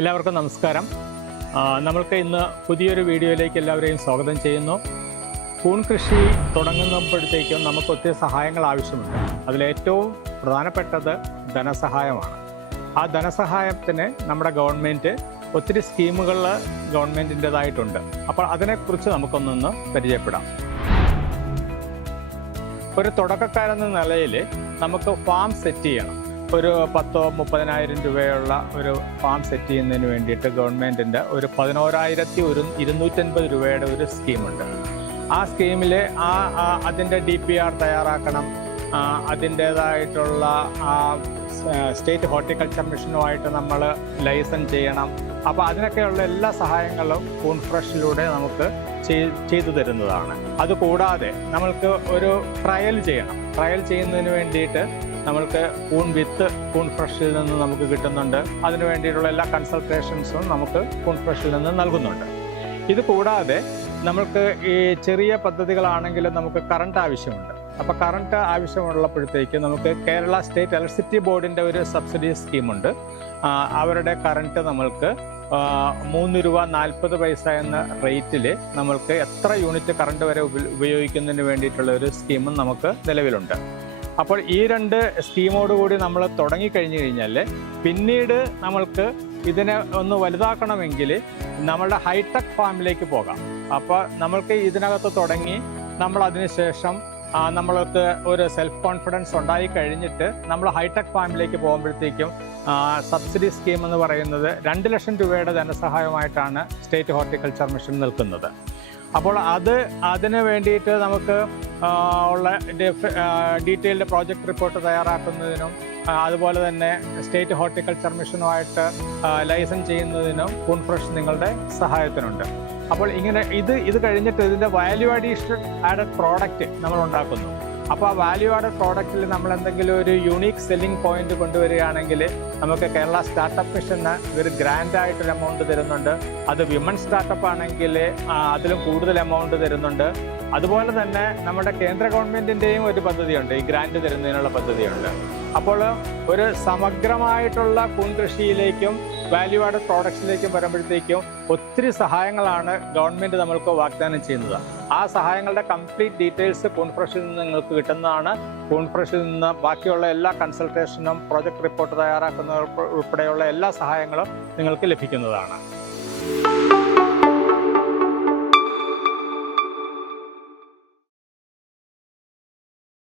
എല്ലാവർക്കും നമസ്കാരം. നമ്മൾക്ക് ഇന്ന് പുതിയൊരു വീഡിയോയിലേക്ക് എല്ലാവരെയും സ്വാഗതം ചെയ്യുന്നു. കൂൺ കൃഷി തുടങ്ങുമ്പോഴത്തേക്കും നമുക്ക് ഒത്തിരി സഹായങ്ങൾ ആവശ്യമുണ്ട്. അതിലേറ്റവും പ്രധാനപ്പെട്ടത് ധനസഹായമാണ്. ആ ധനസഹായത്തിന് നമ്മുടെ ഗവൺമെൻറ് ഒത്തിരി സ്കീമുകൾ ഗവൺമെൻറ്റിൻ്റെതായിട്ടുണ്ട്. അപ്പോൾ അതിനെക്കുറിച്ച് നമുക്കൊന്നൊന്ന് പരിചയപ്പെടാം. ഒരു തുടക്കക്കാരെന്ന നിലയിൽ നമുക്ക് ഫാം സെറ്റ് ചെയ്യണം. ഒരു 10-30,000 രൂപയുള്ള ഒരു ഫാം സെറ്റ് ചെയ്യുന്നതിന് വേണ്ടിയിട്ട് ഗവൺമെൻറ്റിൻ്റെ ഒരു 11,250 രൂപയുടെ ഒരു സ്കീമുണ്ട്. ആ സ്കീമിൽ അതിൻ്റെ DPR തയ്യാറാക്കണം. അതിൻ്റേതായിട്ടുള്ള സ്റ്റേറ്റ് ഹോർട്ടിക്കൾച്ചർ മിഷനുമായിട്ട് നമ്മൾ ലൈസൻസ് ചെയ്യണം. അപ്പോൾ അതിനൊക്കെയുള്ള എല്ലാ സഹായങ്ങളും കൂൺ ഫ്രഷിലൂടെ നമുക്ക് ചെയ്തു തരുന്നതാണ്. അതുകൂടാതെ നമ്മൾക്ക് ഒരു ട്രയൽ ചെയ്യണം. ട്രയൽ ചെയ്യുന്നതിന് വേണ്ടിയിട്ട് നമ്മൾക്ക് കൂൺ വിത്ത് കൂൺ ഫ്രഷിൽ നിന്ന് നമുക്ക് കിട്ടുന്നുണ്ട്. അതിന് വേണ്ടിയിട്ടുള്ള എല്ലാ കൺസൾട്ടേഷൻസും നമുക്ക് കൂൺ ഫ്രഷിൽ നിന്ന് നൽകുന്നുണ്ട്. ഇത് കൂടാതെ നമ്മൾക്ക് ഈ ചെറിയ പദ്ധതികളാണെങ്കിലും നമുക്ക് കറണ്ട് ആവശ്യമുണ്ട്. അപ്പോൾ കറണ്ട് ആവശ്യമുള്ളപ്പോഴത്തേക്ക് നമുക്ക് കേരള സ്റ്റേറ്റ് ഇലക്ട്രിസിറ്റി ബോർഡിൻ്റെ ഒരു സബ്സിഡി സ്കീമുണ്ട്. അവരുടെ കറണ്ട് നമ്മൾക്ക് 3 രൂപ 40 പൈസ എന്ന റേറ്റിൽ നമ്മൾക്ക് എത്ര യൂണിറ്റ് കറണ്ട് വരെ ഉപയോഗിക്കുന്നതിന് വേണ്ടിയിട്ടുള്ള ഒരു സ്കീമും നമുക്ക് നിലവിലുണ്ട്. അപ്പോൾ ഈ 2 സ്കീമോടുകൂടി നമ്മൾ തുടങ്ങിക്കഴിഞ്ഞു കഴിഞ്ഞാൽ പിന്നീട് നമ്മൾക്ക് ഇതിനെ ഒന്ന് വലുതാക്കണമെങ്കിൽ നമ്മളുടെ ഹൈടെക് ഫാമിലേക്ക് പോകാം. അപ്പോൾ നമ്മൾക്ക് ഇതിനകത്ത് തുടങ്ങി നമ്മൾ അതിനുശേഷം നമ്മൾക്ക് ഒരു സെൽഫ് കോൺഫിഡൻസ് ഉണ്ടായി കഴിഞ്ഞിട്ട് നമ്മൾ ഹൈടെക് ഫാമിലേക്ക് പോകുമ്പോഴത്തേക്കും സബ്സിഡി സ്കീം എന്ന് പറയുന്നത് 2 ലക്ഷം രൂപയുടെ ധനസഹായമായിട്ടാണ് സ്റ്റേറ്റ് ഹോർട്ടിക്കൾച്ചർ മിഷൻ നിൽക്കുന്നത്. അപ്പോൾ അതിന് വേണ്ടിയിട്ട് നമുക്ക് ഉള്ള ഡീറ്റെയിൽഡ് പ്രോജക്റ്റ് റിപ്പോർട്ട് തയ്യാറാക്കുന്നതിനും അതുപോലെ തന്നെ സ്റ്റേറ്റ് ഹോർട്ടിക്കൾച്ചർ മിഷനുമായിട്ട് ലൈസൻസ് ചെയ്യുന്നതിനും കൂൺ ഫ്രഷ് നിങ്ങളുടെ സഹായത്തിനുണ്ട്. അപ്പോൾ ഇങ്ങനെ ഇത് കഴിഞ്ഞിട്ട് ഇതിൻ്റെ വാല്യൂ ആഡഡ് പ്രോഡക്റ്റ് നമ്മൾ ഉണ്ടാക്കുന്നു. അപ്പോൾ ആ വാല്യൂ ആഡഡ് പ്രോഡക്റ്റിൽ നമ്മൾ എന്തെങ്കിലും ഒരു യൂണീക്ക് സെല്ലിംഗ് പോയിന്റ് കൊണ്ടുവരികയാണെങ്കിൽ നമുക്ക് കേരള സ്റ്റാർട്ടപ്പ് മിഷന് ഒരു ഗ്രാൻഡായിട്ടൊരു എമൗണ്ട് തരുന്നുണ്ട്. അത് വിമൺ സ്റ്റാർട്ടപ്പ് ആണെങ്കിൽ അതിലും കൂടുതൽ എമൗണ്ട് തരുന്നുണ്ട്. അതുപോലെ തന്നെ നമ്മുടെ കേന്ദ്ര ഗവൺമെൻറ്റിൻ്റെയും ഒരു പദ്ധതിയുണ്ട്, ഈ ഗ്രാൻഡ് തരുന്നതിനുള്ള പദ്ധതിയുണ്ട്. അപ്പോൾ ഒരു സമഗ്രമായിട്ടുള്ള കൂൺ കൃഷിയിലേക്കും വാല്യൂ ആഡഡ് പ്രോഡക്ട്സിലേക്കും വരുമ്പോഴത്തേക്കും ഒത്തിരി സഹായങ്ങളാണ് ഗവൺമെൻറ് നമ്മൾക്ക് വാഗ്ദാനം ചെയ്യുന്നത്. ആ സഹായങ്ങളുടെ കംപ്ലീറ്റ് ഡീറ്റെയിൽസ് കൂൺ ഫ്രഷിൽ നിന്ന് നിങ്ങൾക്ക് കിട്ടുന്നതാണ്. കൂൺ ഫ്രഷിൽ നിന്ന് ബാക്കിയുള്ള എല്ലാ കൺസൾട്ടേഷനും പ്രോജക്റ്റ് റിപ്പോർട്ട് തയ്യാറാക്കുന്നവർ ഉൾപ്പെടെയുള്ള എല്ലാ സഹായങ്ങളും നിങ്ങൾക്ക് ലഭിക്കുന്നതാണ്.